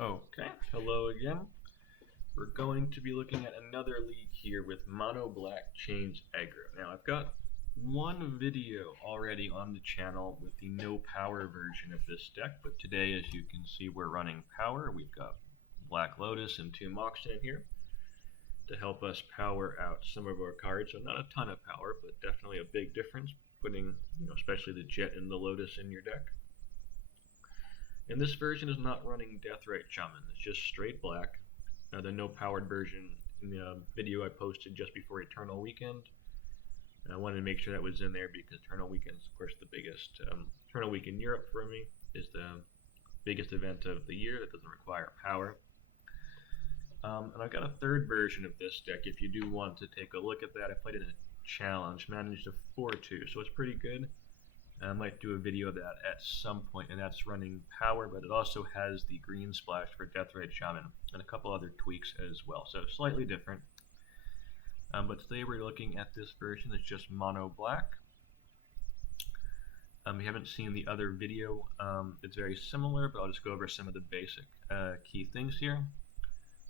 Okay, hello again. We're going to be looking at another league here with Mono Black Chains Aggro. Now, I've got one video already on the channel with the no power version of this deck, but today, as you can see, we're running power. We've got Black Lotus and 2 Moxen in here to help us power out some of our cards. So not a ton of power, but definitely a big difference, putting especially the Jet and the Lotus in your deck. And this version is not running Deathrite Shaman, it's just straight black. The no powered version in the video I posted just before Eternal Weekend. And I wanted to make sure that was in there because Eternal Weekend is, of course, the biggest. Eternal Week in Europe for me is the biggest event of the year that doesn't require power. And I've got a third version of this deck if you do want to take a look at that. I played in a challenge, managed a 4-2, so it's pretty good. I might do a video of that at some point, and that's running power, but it also has the green splash for Deathrite Shaman and a couple other tweaks as well, so slightly different. But today we're looking at this version that's just mono black. We haven't seen the other video. It's very similar, but I'll just go over some of the basic key things here.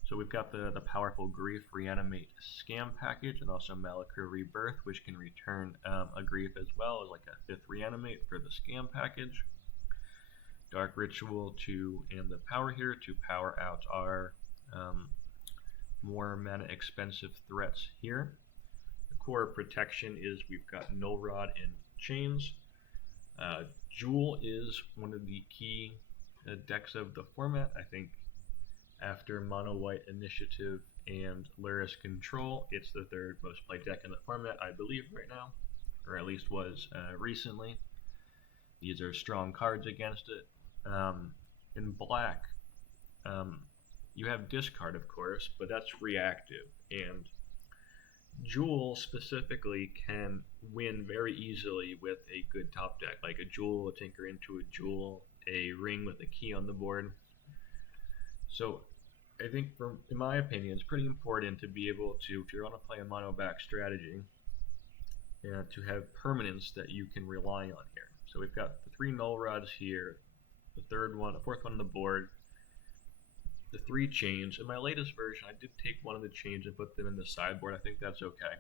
So we've got the powerful Grief Reanimate Scam package and also Malakir Rebirth, which can return a Grief as well as like a 5th Reanimate for the Scam package. Dark Ritual and the power here to power out our more mana expensive threats here. The core protection is we've got Null Rod and Chains. Jewel is one of the key decks of the format. I think after Mono White Initiative and Lyris Control, it's the third most played deck in the format, I believe, right now, or at least was recently. These are strong cards against it. In black, you have discard, of course, but that's reactive, and Jewel specifically can win very easily with a good top deck, like a Jewel, a Tinker into a Jewel, a Ring with a key on the board. So I think, in my opinion, it's pretty important to be able to, if you're going to play a mono back strategy, to have permanence that you can rely on here. So we've got the 3 Null Rods here, the fourth one on the board, the 3 Chains. In my latest version, I did take one of the Chains and put them in the sideboard. I think that's okay.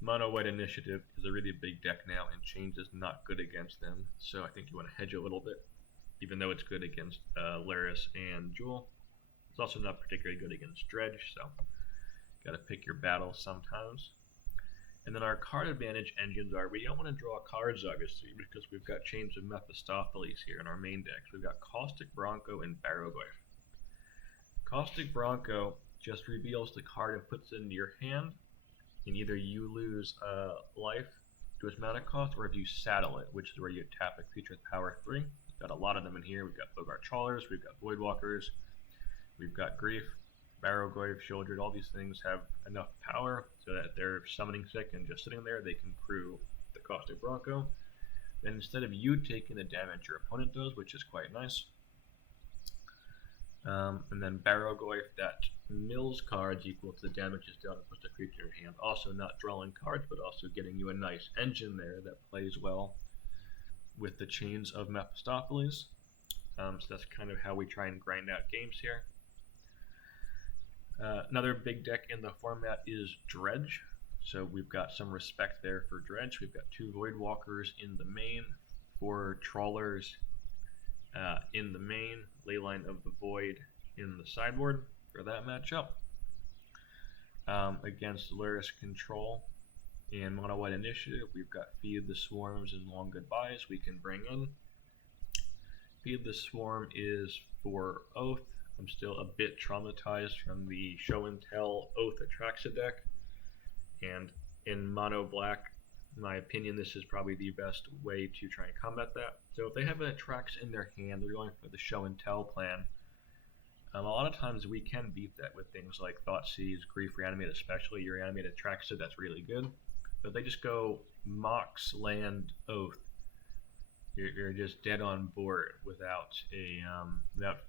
Mono White Initiative is a really big deck now, and Chains is not good against them, so I think you want to hedge a little bit, even though it's good against Lyris and Jewel. It's also not particularly good against Dredge, so got to pick your battles sometimes. And then our card advantage engines are, we don't want to draw cards, obviously, because we've got Chains of Mephistopheles here in our main decks. We've got Caustic Bronco and Barrowglyph. Caustic Bronco just reveals the card and puts it into your hand, and either you lose life to its mana cost, or if you saddle it, which is where you tap a creature with power 3. We've got a lot of them in here. We've got Bogart Trawlers, we've got Voidwalkers, we've got Grief, Barrowglyph, Shieldred. All these things have enough power so that if they're summoning sick and just sitting there, they can crew the Caustic Bronco. And instead of you taking the damage, your opponent does, which is quite nice. And then Barrowglyph, that mills cards equal to the damage is dealt and puts the creature in your hand. Also not drawing cards, but also getting you a nice engine there that plays well with the Chains of Mephistopheles. So that's kind of how we try and grind out games here. Another big deck in the format is Dredge. So we've got some respect there for Dredge. We've got 2 Voidwalkers in the main, 4 Trawlers in the main, Leyline of the Void in the sideboard for that matchup. Against Lyris Control and Mono White Initiative, we've got Feed the Swarms and Long Goodbyes we can bring in. Feed the Swarm is for Oath. I'm still a bit traumatized from the Show and Tell Oath Atraxa deck, and in mono black, in my opinion, this is probably the best way to try and combat that. So if they have an Atraxa in their hand, they're going for the Show and Tell plan. A lot of times we can beat that with things like Thoughtseize, Grief Reanimate, especially your Reanimate Atraxa, that's really good. But they just go Mox, Land, Oath. You're just dead on board without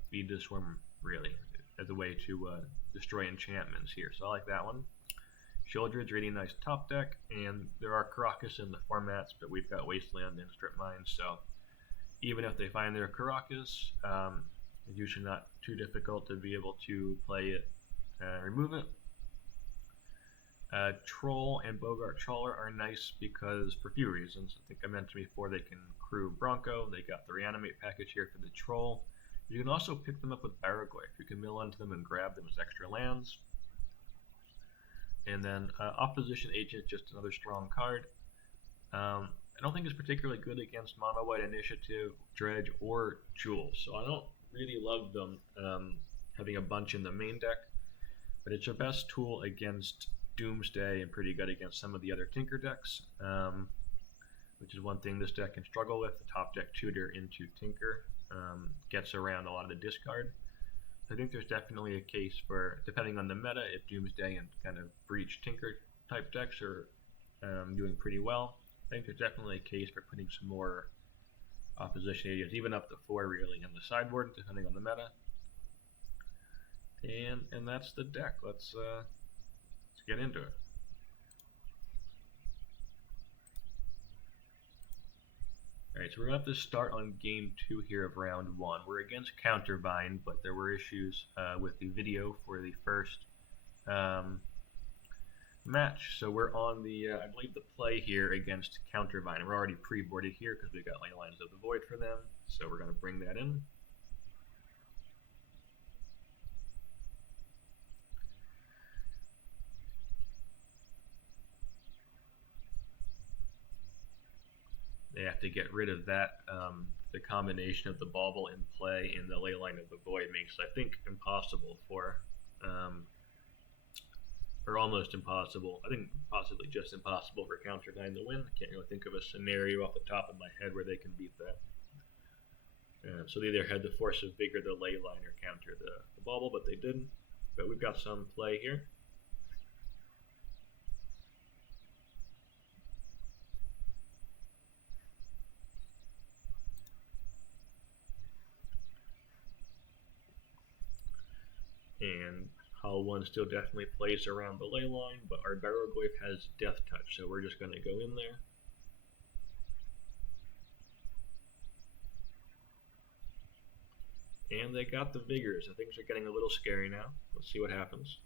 Feed the Swarm, really, as a way to destroy enchantments here. So I like that one. Shieldred's really nice top deck, and there are Karakas in the formats, but we've got Wasteland and Strip Mines, so even if they find their Karakas, It's usually not too difficult to be able to play it, remove it. Troll and Bogart Trawler are nice because for a few reasons. I think I mentioned before they can crew Bronco. They got the reanimate package here for the Troll. You can also pick them up with Barragoyf. You can mill into them and grab them as extra lands. And then Opposition Agent, just another strong card. I don't think it's particularly good against Mono White Initiative, Dredge, or Jewel, so I don't really love them having a bunch in the main deck. But it's your best tool against Doomsday and pretty good against some of the other Tinker decks, which is one thing this deck can struggle with. The top deck tutor into Tinker gets around a lot of the discard. I think there's definitely a case for, depending on the meta, if Doomsday and kind of Breach Tinker type decks are doing pretty well, I think there's definitely a case for putting some more opposition agents, even up to 4 really, in the sideboard, depending on the meta. And that's the deck. Let's get into it. Alright, so we're going to have to start on game 2 here of round 1. We're against Countervine, but there were issues with the video for the first match. So we're on the, I believe, the play here against Countervine. We're already pre-boarded here because we've got Lines of the Void for them. So we're going to bring that in. They have to get rid of that. The combination of the Bauble in play and the Leyline of the Void makes, I think, impossible for, or almost impossible. I think possibly just impossible for Countervine to win. I can't really think of a scenario off the top of my head where they can beat that. So they either had to Force of Vigor the Leyline or counter the Bauble, but they didn't. But we've got some play here. And Hull 1 still definitely plays around the Leyline, but our Barragoyf has Death Touch, so we're just going to go in there. And they got the Vigors, so things are getting a little scary now. Let's see what happens.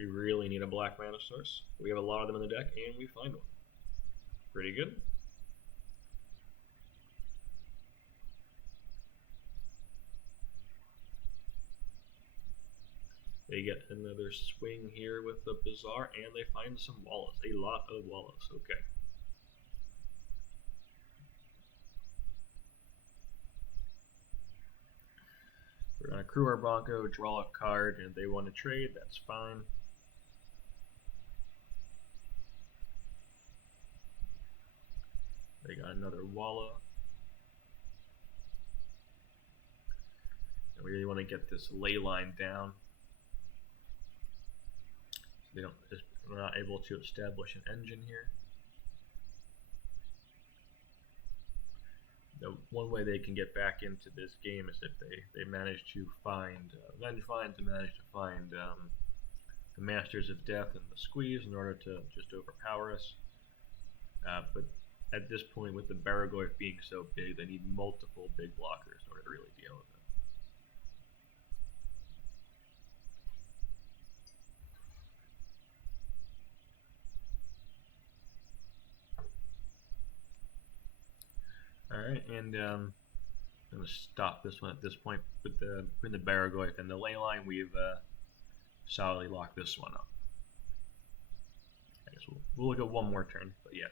We really need a black mana source. We have a lot of them in the deck, and we find one. Pretty good. They get another swing here with the Bazaar, and they find some Wallas. A lot of Wallas, okay. We're going to crew our Bronco, draw a card, and they want to trade, that's fine. They got another Walla. And we really want to get this Leyline down. We're not able to establish an engine here. The one way they can get back into this game is if they manage to find Vengevine, to manage to find the Masters of Death and the Squeeze in order to just overpower us. But at this point, with the Barragoyf being so big, they need multiple big blockers in order to really deal with it. Alright, and I'm going to stop this one at this point. Between the Barragoyf and the Leyline, we've solidly locked this one up. I guess we'll look at one more turn, but yeah,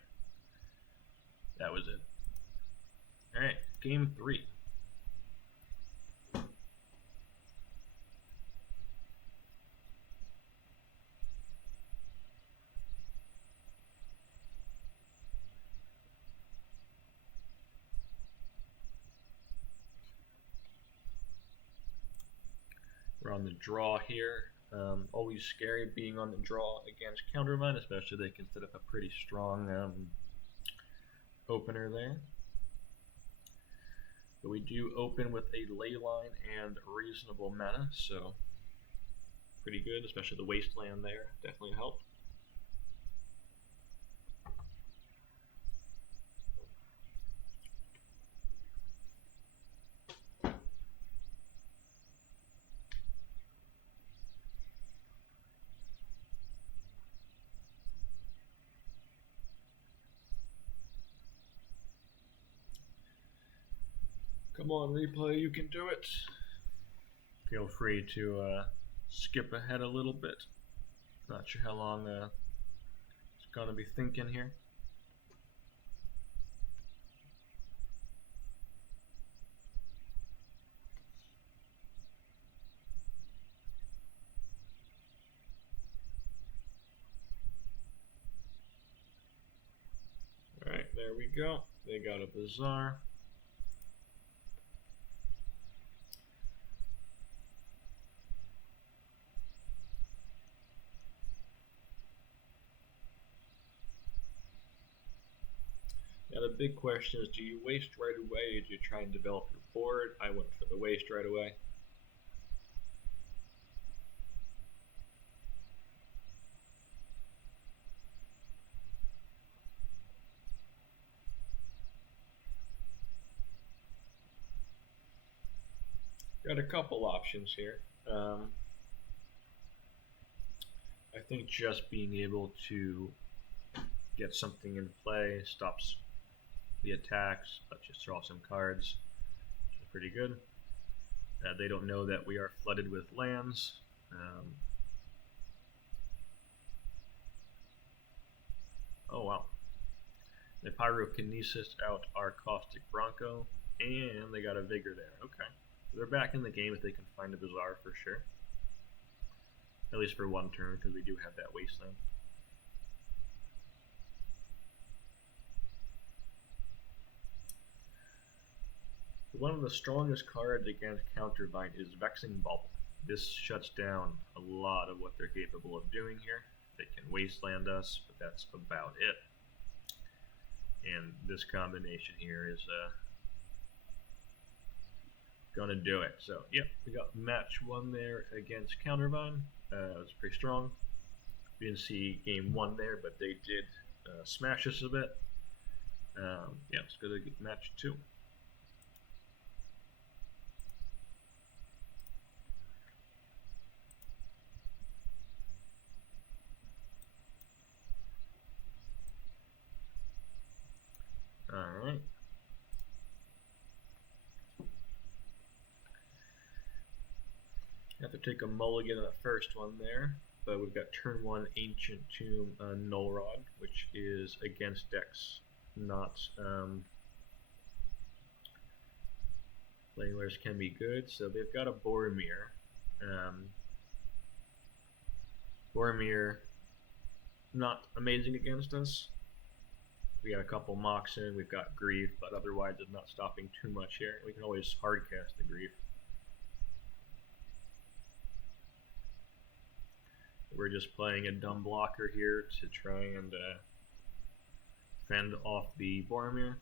that was it. Alright, game 3. We're on the draw here. Always scary being on the draw against Countervine, especially they can set up a pretty strong opener there. But we do open with a Leyline and reasonable mana, so pretty good, especially the Wasteland there definitely helped. Come on, replay, you can do it. Feel free to skip ahead a little bit. Not sure how long it's gonna be thinking here. Alright, there we go. They got a Bazaar. Now the big question is, do you waste right away or do you try and develop your board? I went for the waste right away. Got a couple options here. I think just being able to get something in play stops the attacks. Let's just draw some cards, which is pretty good. They don't know that we are flooded with lands. Oh wow. They pyrokinesis out our Caustic Bronco, and they got a Vigor there. Okay. They're back in the game if they can find a Bazaar for sure. At least for one turn, because we do have that Wasteland. One of the strongest cards against Counterbind is Vexing Bubble. This shuts down a lot of what they're capable of doing here. They can Wasteland us, but that's about it. And this combination here is gonna do it. So yep, we got match 1 there against Counterbind. It was pretty strong. We didn't see game 1 there, but they did smash us a bit. Yeah, let's go to match 2. Alright. Have to take a mulligan on the first one there, but we've got turn 1 Ancient Tomb Null Rod, which is against decks, not Langlers can be good. So they've got a Boromir. Boromir, not amazing against us. We got a couple Moxen, we've got Grief, but otherwise it's not stopping too much here. We can always hardcast the Grief. We're just playing a dumb blocker here to try and fend off the Boromir.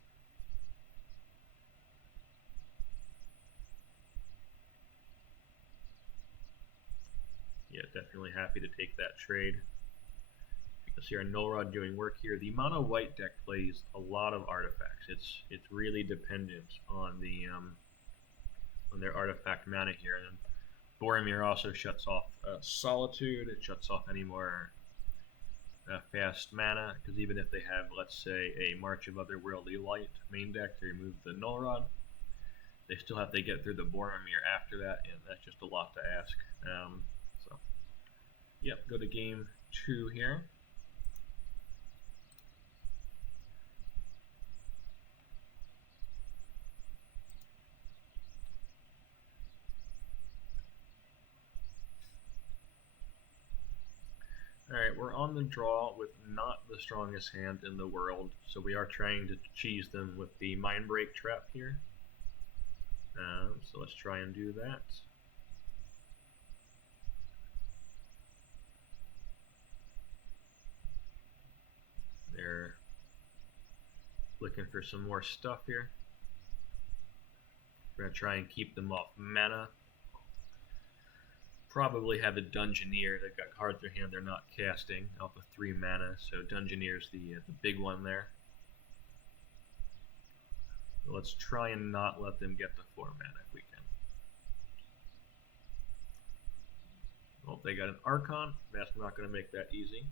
Yeah, definitely happy to take that trade. You can see our Null Rod doing work here. The mono white deck plays a lot of artifacts. It's really dependent on the on their artifact mana here. And Boromir also shuts off Solitude. It shuts off any more fast mana, because even if they have, let's say, a March of Otherworldly Light main deck to remove the Null Rod, they still have to get through the Boromir after that, and that's just a lot to ask. So, yep, go to game 2 here. Alright, we're on the draw with not the strongest hand in the world, so we are trying to cheese them with the Mindbreak trap here. So let's try and do that. They're looking for some more stuff here. We're going to try and keep them off mana. Probably have a Dungeoneer. They've got cards in their hand they're not casting off of 3 mana, so Dungeoneer's the big one there. So let's try and not let them get the 4 mana if we can. Well, they got an Archon. That's not going to make that easy.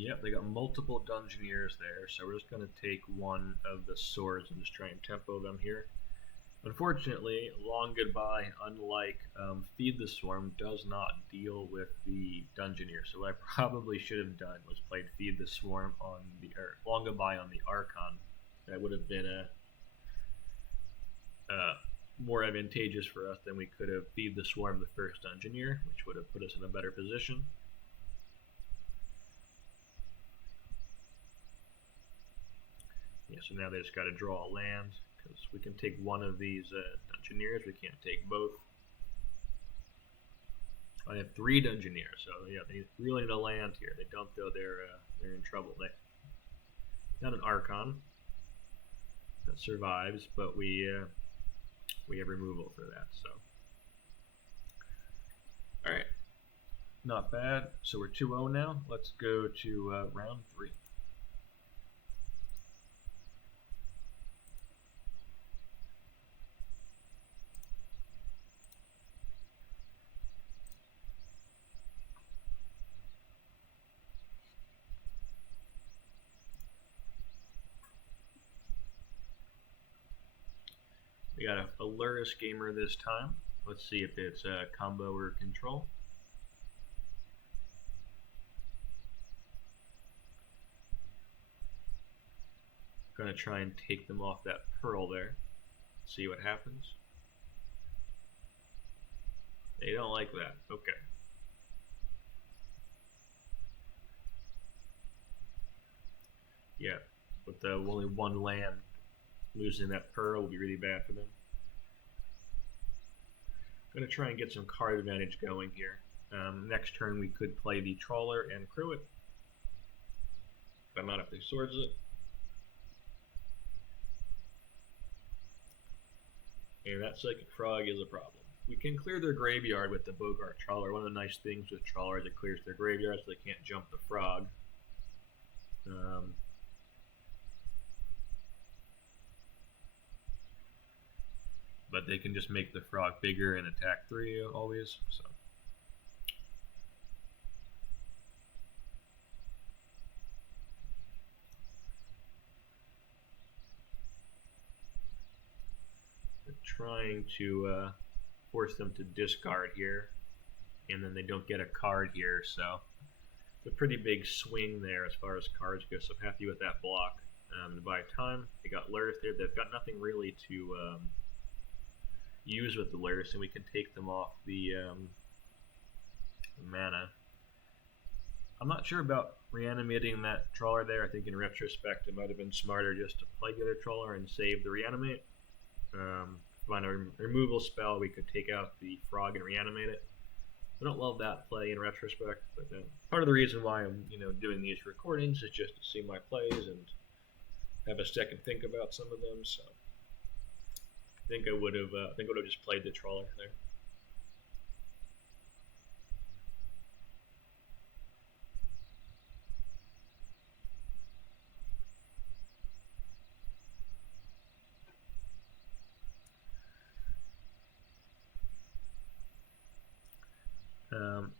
Yep, they got multiple Dungeoneers there, so we're just going to take one of the swords and just try and tempo them here. Unfortunately, Long Goodbye, unlike Feed the Swarm, does not deal with the Dungeoneer. So what I probably should have done was played Feed the Swarm on the Long Goodbye on the Archon. That would have been more advantageous for us than we could have Feed the Swarm the first Dungeoneer, which would have put us in a better position. Yeah, so now they just got to draw a land. Because we can take one of these Dungeoneers, we can't take both. I have 3 Dungeoneers, so yeah, they really need a land here. They don't, though, they're in trouble. They got an Archon that survives, but we have removal for that. So, all right, not bad. So we're 2-0 now. Let's go to round 3. We got a Luris Gamer this time. Let's see if it's a combo or control. Gonna try and take them off that pearl there. See what happens. They don't like that. Okay. Yeah, with the only one land, losing that pearl would be really bad for them. Going to try and get some card advantage going here. Next turn we could play the Trawler and crew it, but not if they swords it. And that Psychic Frog is a problem. We can clear their graveyard with the Bogart Trawler. One of the nice things with Trawler is it clears their graveyard so they can't jump the frog. But they can just make the frog bigger and attack 3 always. So. We're trying to force them to discard here, and then they don't get a card here, so it's a pretty big swing there as far as cards go, so I'm happy with that block. To buy time, they got Luris there. They've got nothing really to use with the Luris, and we can take them off the mana. I'm not sure about reanimating that Trawler there. I think in retrospect it might have been smarter just to play the other Trawler and save the reanimate. Find a removal spell, we could take out the frog and reanimate it. I don't love that play in retrospect, but part of the reason why I'm doing these recordings is just to see my plays and have a second think about some of them. So I think I would have just played the Trawler there.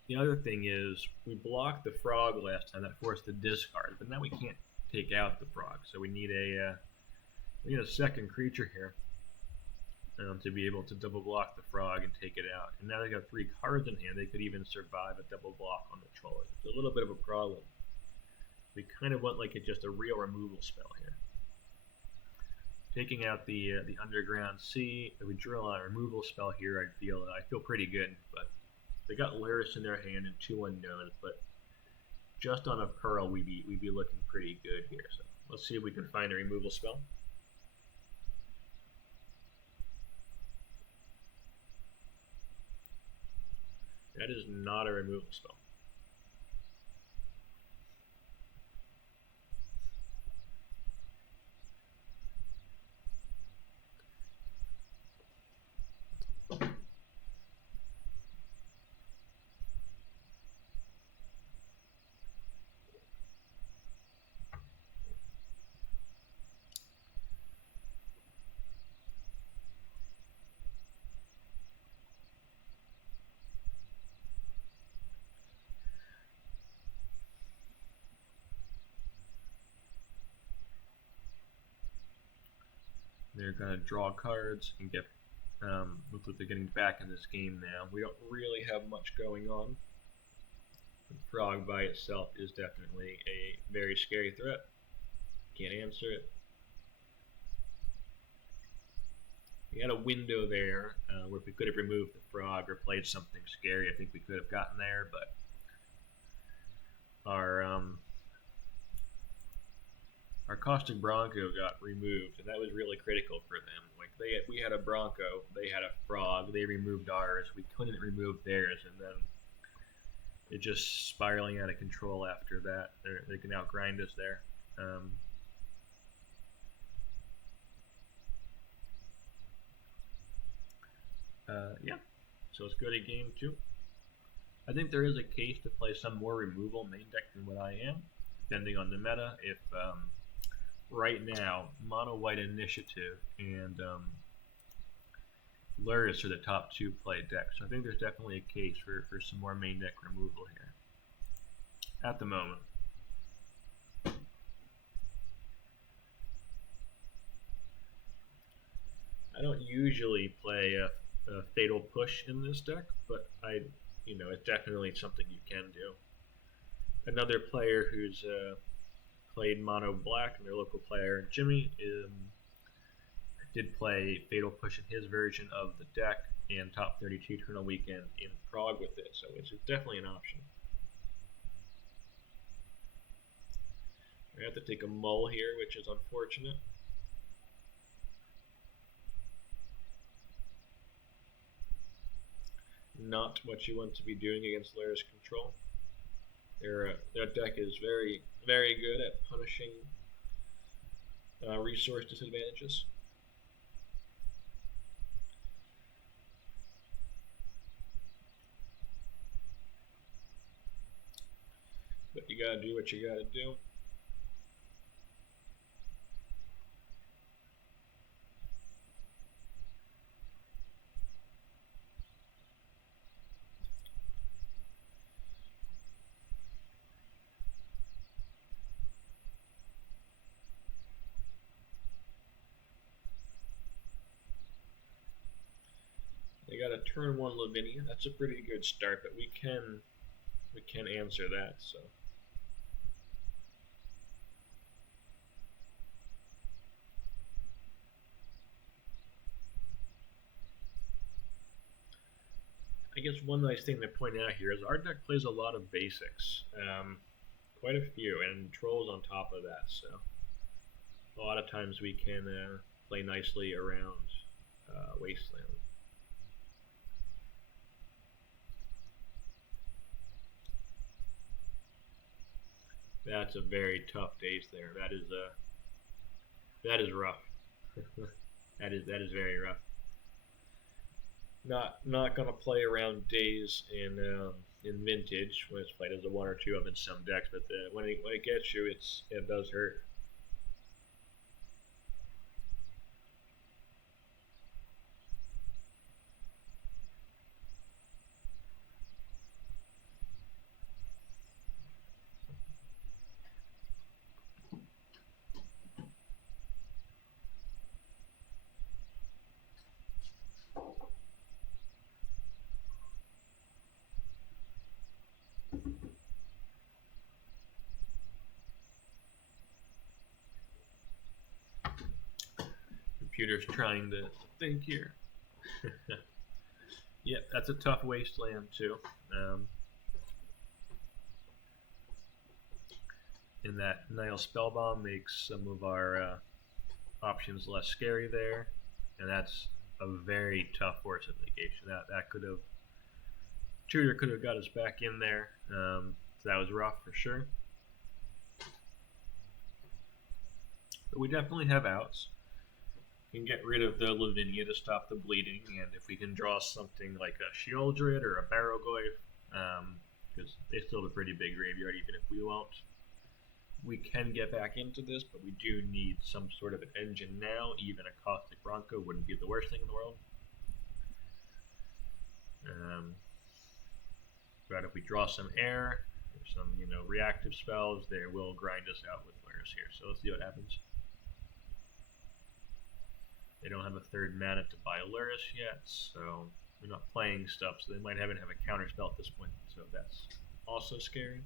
The other thing is we blocked the frog last time. That forced the discard, but now we can't take out the frog. So we need a second creature here to be able to double block the frog and take it out. And now they got 3 cards in hand. They could even survive a double block on the Trawler. It's a little bit of a problem. We kind of want like just a real removal spell here. Taking out the Underground Sea. If we drill a removal spell here, I feel pretty good, but they got Luris in their hand and 2 unknowns, but just on a Pearl, we'd be looking pretty good here. So let's see if we can find a removal spell. That is not a removal spell. They're going to draw cards and get. Looks like they're getting back in this game now. We don't really have much going on. The frog by itself is definitely a very scary threat. Can't answer it. We had a window there where if we could have removed the frog or played something scary, I think we could have gotten there, but our Caustic Bronco got removed, and that was really critical for them. Like we had a Bronco, they had a frog, they removed ours, we couldn't remove theirs, and then it just spiraling out of control after that. They can outgrind us there. Yeah, so let's go to game 2. I think there is a case to play some more removal main deck than what I am, depending on the meta. If right now, Mono White Initiative and Lurrus are the top 2 play decks, so I think there's definitely a case for some more main deck removal here at the moment. I don't usually play a Fatal Push in this deck, but it's definitely something you can do. Another player who's played Mono Black, and their local player Jimmy, did play Fatal Push in his version of the deck and Top 32 Tournament Weekend in Prague with it, so it's definitely an option. I have to take a mull here, which is unfortunate. Not what you want to be doing against Lurrus control. Their deck is very, very good at punishing resource disadvantages. But you gotta do what you gotta do. They got a turn 1 Lavinia. That's a pretty good start, but we can answer that. So I guess one nice thing to point out here is our deck plays a lot of basics, quite a few, and trolls on top of that. So a lot of times we can play nicely around Wasteland. That's a very tough daze there. That is rough. that is very rough. Not gonna play around daze in Vintage when it's played as a 1 or 2 of in some decks, but when it gets you, it does hurt. Computer's trying to think here. Yeah, that's a tough Wasteland too. And that Nile Spellbomb makes some of our options less scary there, and that's a very tough fortification. That could have Tutor could have got us back in there. So that was rough for sure. But we definitely have outs. We can get rid of the Lavinia to stop the bleeding, and if we can draw something like a Sheoldred or a Barrowgoyf, because they still have a pretty big graveyard even if we won't, we can get back into this, but we do need some sort of an engine now. Even a Caustic Bronco wouldn't be the worst thing in the world. But if we draw some air, or some reactive spells, they will grind us out with Lurrus here. So let's see what happens. They don't have a third mana to buy Luris yet, so they're not playing stuff, so they might even have a counterspell at this point, so that's also scary.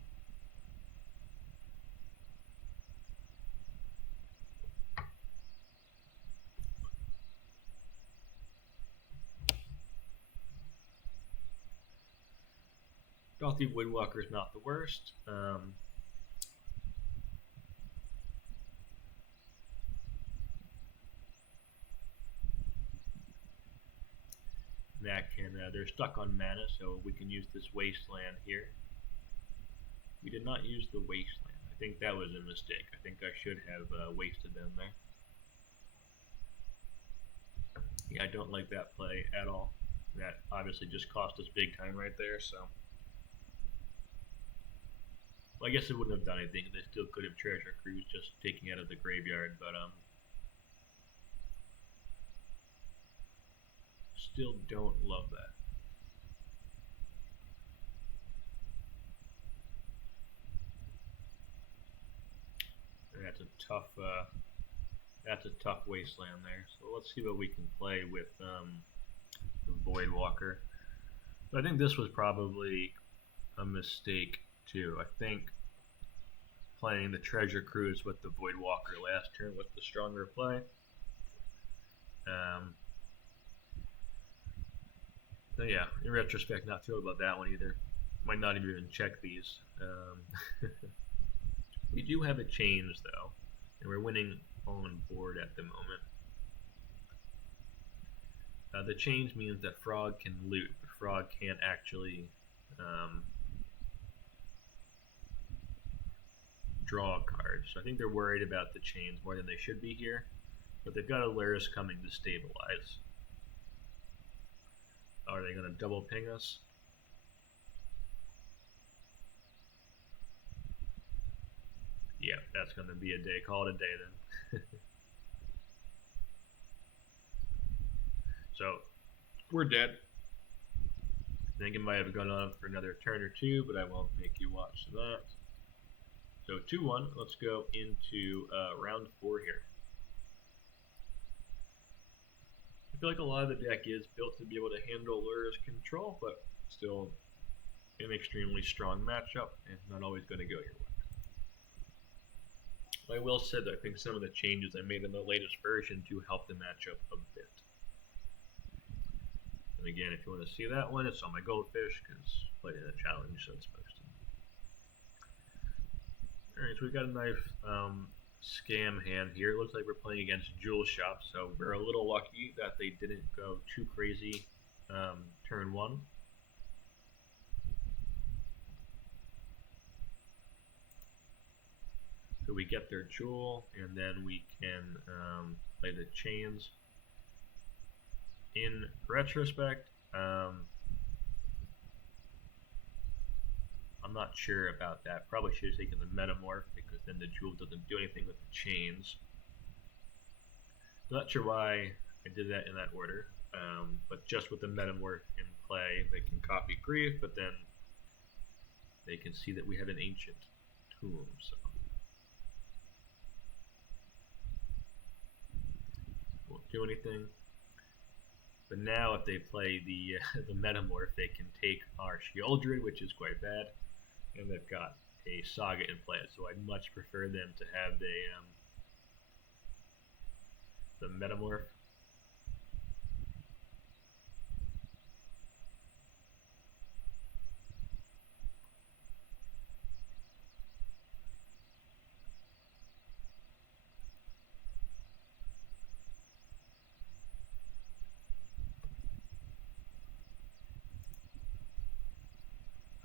Gothic Woodwalker is not the worst. That can they're stuck on mana, so we can use this Wasteland here. We did not use the Wasteland. I think that was a mistake. I think I should have wasted them there. Yeah, I don't like that play at all. That obviously just cost us big time right there, so. Well, I guess it wouldn't have done anything. They still could have Treasure Cruise just taking out of the graveyard, but still don't love that. And that's a tough Wasteland there. So let's see what we can play with the Voidwalker. So I think this was probably a mistake too. I think playing the Treasure Cruise with the Voidwalker last turn was the stronger play. So yeah, in retrospect, not thrilled about that one either. Might not even check these. We do have a change though, and we're winning on board at the moment. The change means that Frog can loot, but Frog can't actually draw cards. So I think they're worried about the chains more than they should be here, but they've got a Luris coming to stabilize. Are they going to double ping us? Yeah, that's going to be a day. Call it a day then. So, we're dead. I think it might have gone on for another turn or two, but I won't make you watch that. So 2-1, let's go into round 4 here. I feel like a lot of the deck is built to be able to handle Luris control, but still an extremely strong matchup and not always going to go your way. I will say that I think some of the changes I made in the latest version do help the matchup a bit. And again, if you want to see that one, it's on my Goldfish because I played in a challenge, so it's posted. Alright, so we've got a nice scam hand here. It looks like we're playing against Jewel Shop, so we're a little lucky that they didn't go too crazy turn 1. So we get their Jewel, and then we can play the chains. In retrospect, I'm not sure about that. Probably should have taken the Metamorph because then the Jewel doesn't do anything with the chains. Not sure why I did that in that order, but just with the Metamorph in play, they can copy Grief, but then they can see that we have an Ancient Tomb. So won't do anything. But now if they play the Metamorph, they can take our Sheoldred, which is quite bad, and they've got a Saga in play, so I'd much prefer them to have the Metamorph.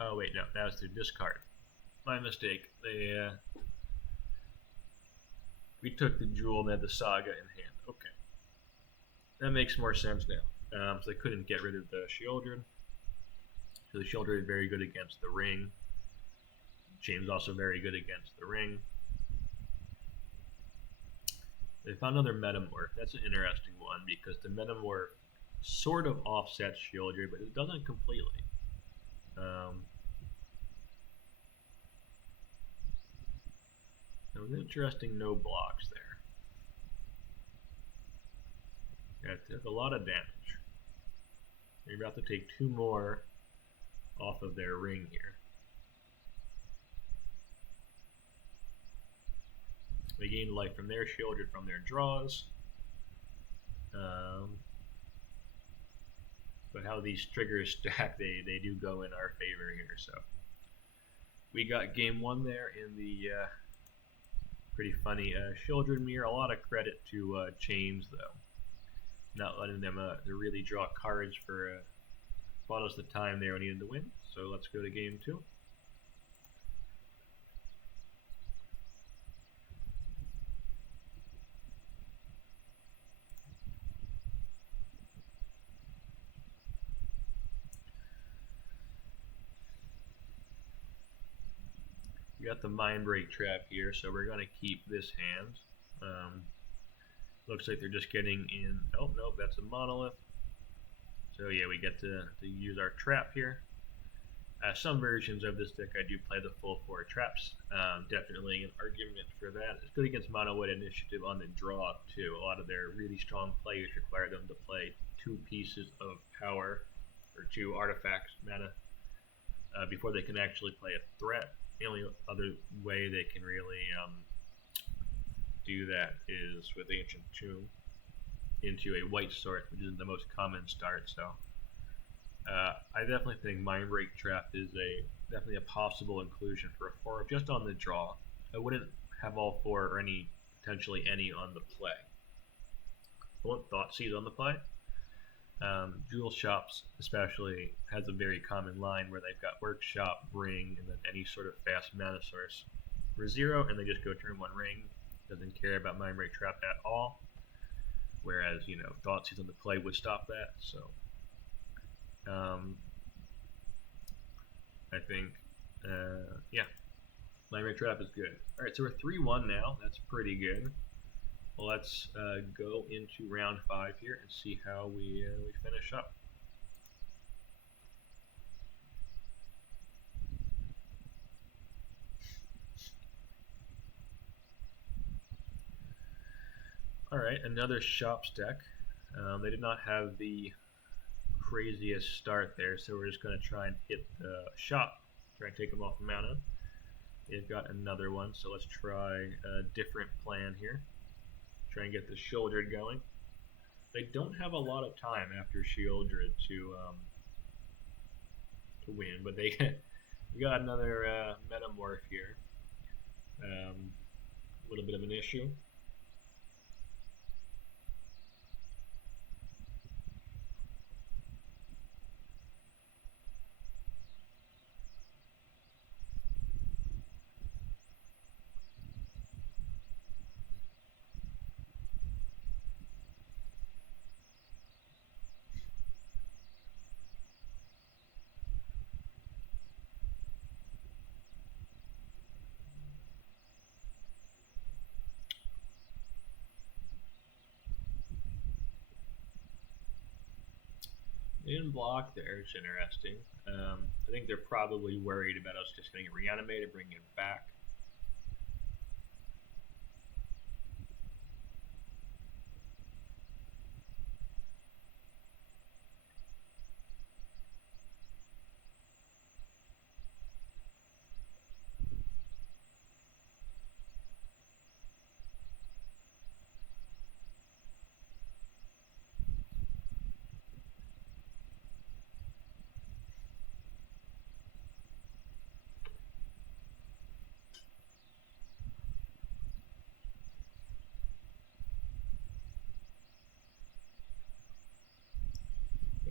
Oh wait, no, that was their discard. My mistake. We took the Jewel and had the Saga in hand. Okay, that makes more sense now. So they couldn't get rid of the Sheoldred. So the Sheoldred is very good against the Ring. James also very good against the Ring. They found another Metamorph. That's an interesting one because the Metamorph sort of offsets Sheoldred, but it doesn't completely. It was interesting, no blocks there. That took a lot of damage. You're about to take 2 more off of their ring here. They gain life from their shielded from their draws. But how these triggers stack, they do go in our favor here. So we got game 1 there in the pretty funny Shieldred Mirror. A lot of credit to Chains though, not letting them to really draw cards for bought us the time there we needed to win. So let's go to game 2. We got the Mind Break trap here, so we're going to keep this hand. Looks like they're just getting in. Oh, no, that's a Monolith. So yeah, we get to use our trap here. Some versions of this deck I do play the full 4 traps. Definitely an argument for that. It's good against Mono White Initiative on the draw too. A lot of their really strong players require them to play 2 pieces of power or 2 artifacts mana before they can actually play a threat. The only other way they can really do that is with Ancient Tomb into a white sort, which is the most common start. So I definitely think Mind Break Trap is definitely a possible inclusion for a 4 just on the draw. I wouldn't have all 4 or potentially any on the play. I want Thoughtseize on the play. Jewel Shops especially has a very common line where they've got Workshop, Ring, and then any sort of fast mana source for 0, and they just go turn 1 Ring. Doesn't care about Mind Break Trap at all. Whereas, you know, Thoughtseize on the play would stop that. So I think, yeah, Mind Break Trap is good. Alright, so we're 3-1 now. That's pretty good. Well, let's go into round 5 here and see how we finish up. Alright, another Shops deck. They did not have the craziest start there, so we're just going to try and hit the shop, try and take them off mana. They've got another one, so let's try a different plan here. Try and get the Shieldred going. They don't have a lot of time after Shieldred to win, but we got another Metamorph here. A little bit of an issue. They didn't block there, it's interesting. I think they're probably worried about us just getting it reanimated, bringing it back.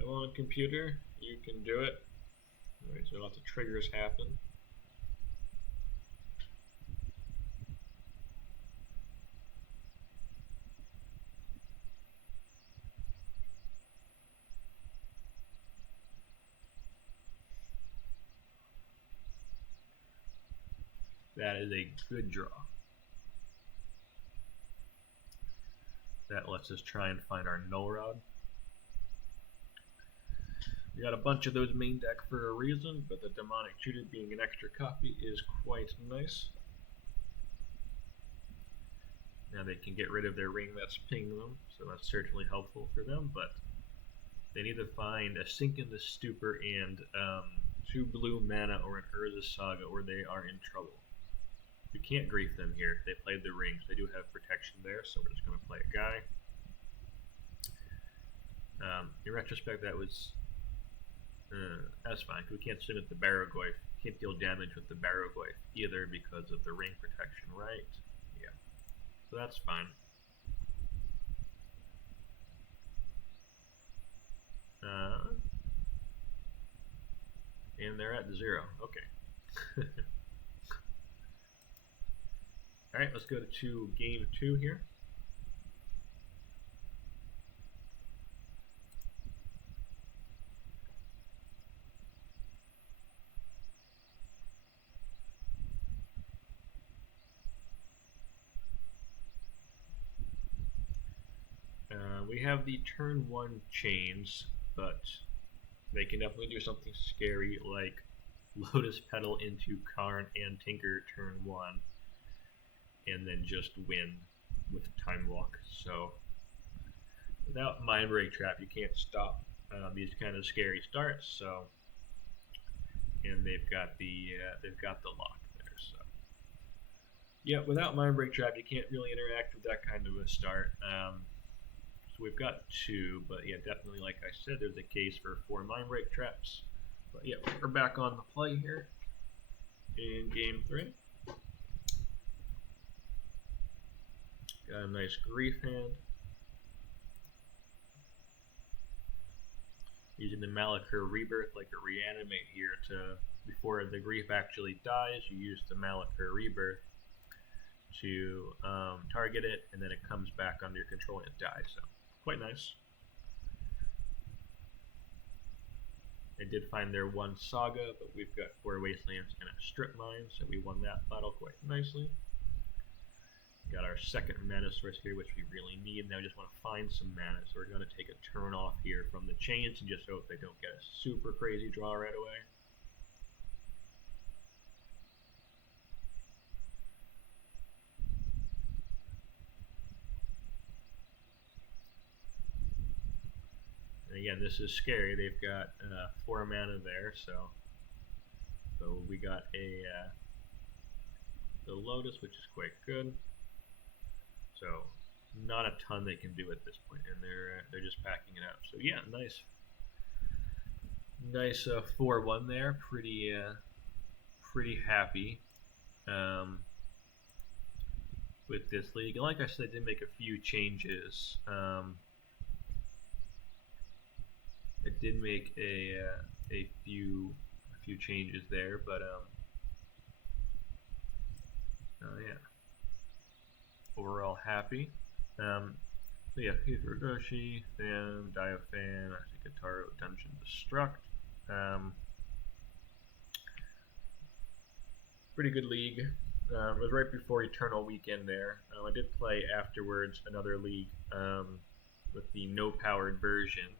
On computer, you can do it. Alright, so lots of triggers happen. That is a good draw. That lets us try and find our Null Rod. We got a bunch of those main deck for a reason, but the Demonic Tutor being an extra copy is quite nice. Now they can get rid of their ring that's pinging them, so that's certainly helpful for them, but they need to find a Sink in the Stupor and 2 blue mana or an Urza Saga, or they are in trouble. You can't grief them here. They played the rings. They do have protection there, so we're just going to play a guy. In retrospect, that was that's fine. We can't swing with the Barrogoyf. Can't deal damage with the Barrogoyf either because of the ring protection, right? Yeah. So that's fine. And they're at 0. Okay. Alright, let's go to game 2 here. We have the turn 1 chains, but they can definitely do something scary like Lotus Petal into Karn and Tinker turn 1, and then just win with Time Walk. So without Mind Break Trap, you can't stop these kind of scary starts. So, and they've got the lock there. So yeah, without Mind Break Trap, you can't really interact with that kind of a start. So we've got 2, but yeah, definitely, like I said, there's a case for 4 Mind Break Traps. But yeah, we're back on the play here in game 3. Got a nice grief hand. Using the Malakir Rebirth like a reanimate here to, before the grief actually dies, you use the Malakir Rebirth to target it, and then it comes back under your control and it dies. So quite nice. They did find their 1 Saga, but we've got 4 Wastelands and a Strip Mine, so we won that battle quite nicely. Got our second mana source here, which we really need. Now we just want to find some mana, so we're going to take a turn off here from the chains and just hope they don't get a super crazy draw right away. And again, this is scary. They've got 4 mana there, so we got the Lotus, which is quite good. So not a ton they can do at this point, and they're just packing it up. So yeah, nice 4-1 there. Pretty happy with this league. And like I said, I did make a few changes. I did make a few changes there, but yeah, overall happy. So yeah, Peter Goshi, Fan, Diofan, Kataro, Dungeon Destruct. Pretty good league. It was right before Eternal Weekend there. I did play afterwards another league with the no-powered version.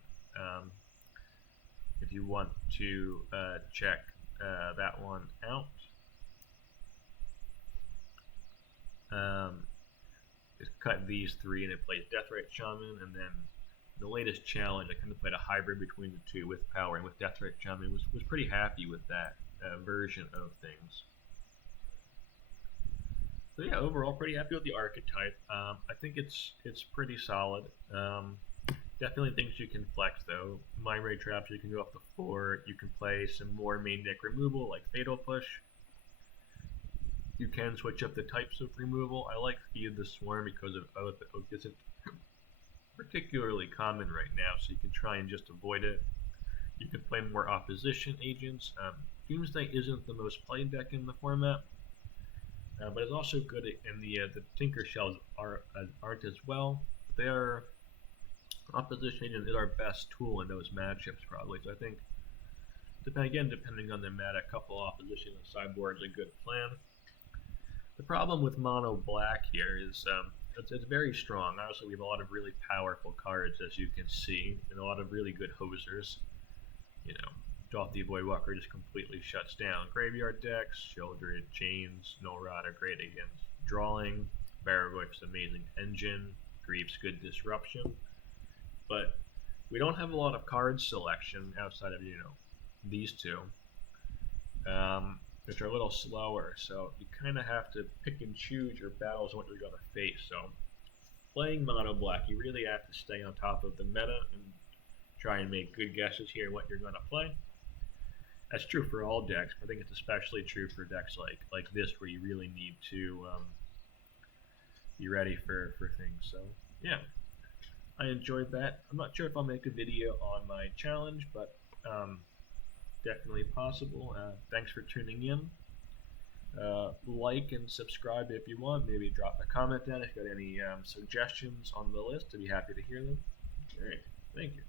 If you want to check that one out. Just cut these 3 and it plays Deathrite Shaman, and then the latest challenge I kind of played a hybrid between the 2 with power and with Deathrite Shaman. Was pretty happy with that version of things. So yeah, overall pretty happy with the archetype. I think it's pretty solid. Definitely things you can flex though. Mind Ray Traps, you can go up to 4. You can play some more main deck removal like Fatal Push. You can switch up the types of removal. I like Feed the Swarm because of Oath. Oath isn't particularly common right now, so you can try and just avoid it. You can play more opposition agents. Doomsday isn't the most played deck in the format, but it's also good in the Tinker Shells aren't as well. They are opposition agent is our best tool in those matchups probably. So I think depending on the meta, a couple opposition and sideboard is a good plan. The problem with mono black here is it's very strong. Obviously, we have a lot of really powerful cards, as you can see, and a lot of really good hosers. You know, Jolty Voidwalker just completely shuts down graveyard decks. Sheoldred, Chains, Null Rod are great against drawing. Baravoyf's amazing engine, Grief's good disruption, but we don't have a lot of card selection outside of these two, which are a little slower. So you kind of have to pick and choose your battles and what you're going to face. So playing mono black, you really have to stay on top of the meta and try and make good guesses here what you're going to play. That's true for all decks, but I think it's especially true for decks like this, where you really need to be ready for things. So yeah, I enjoyed that. I'm not sure if I'll make a video on my challenge, but definitely possible. Thanks for tuning in. Like and subscribe if you want. Maybe drop a comment down if you got any suggestions on the list. I'd be happy to hear them. All right, thank you.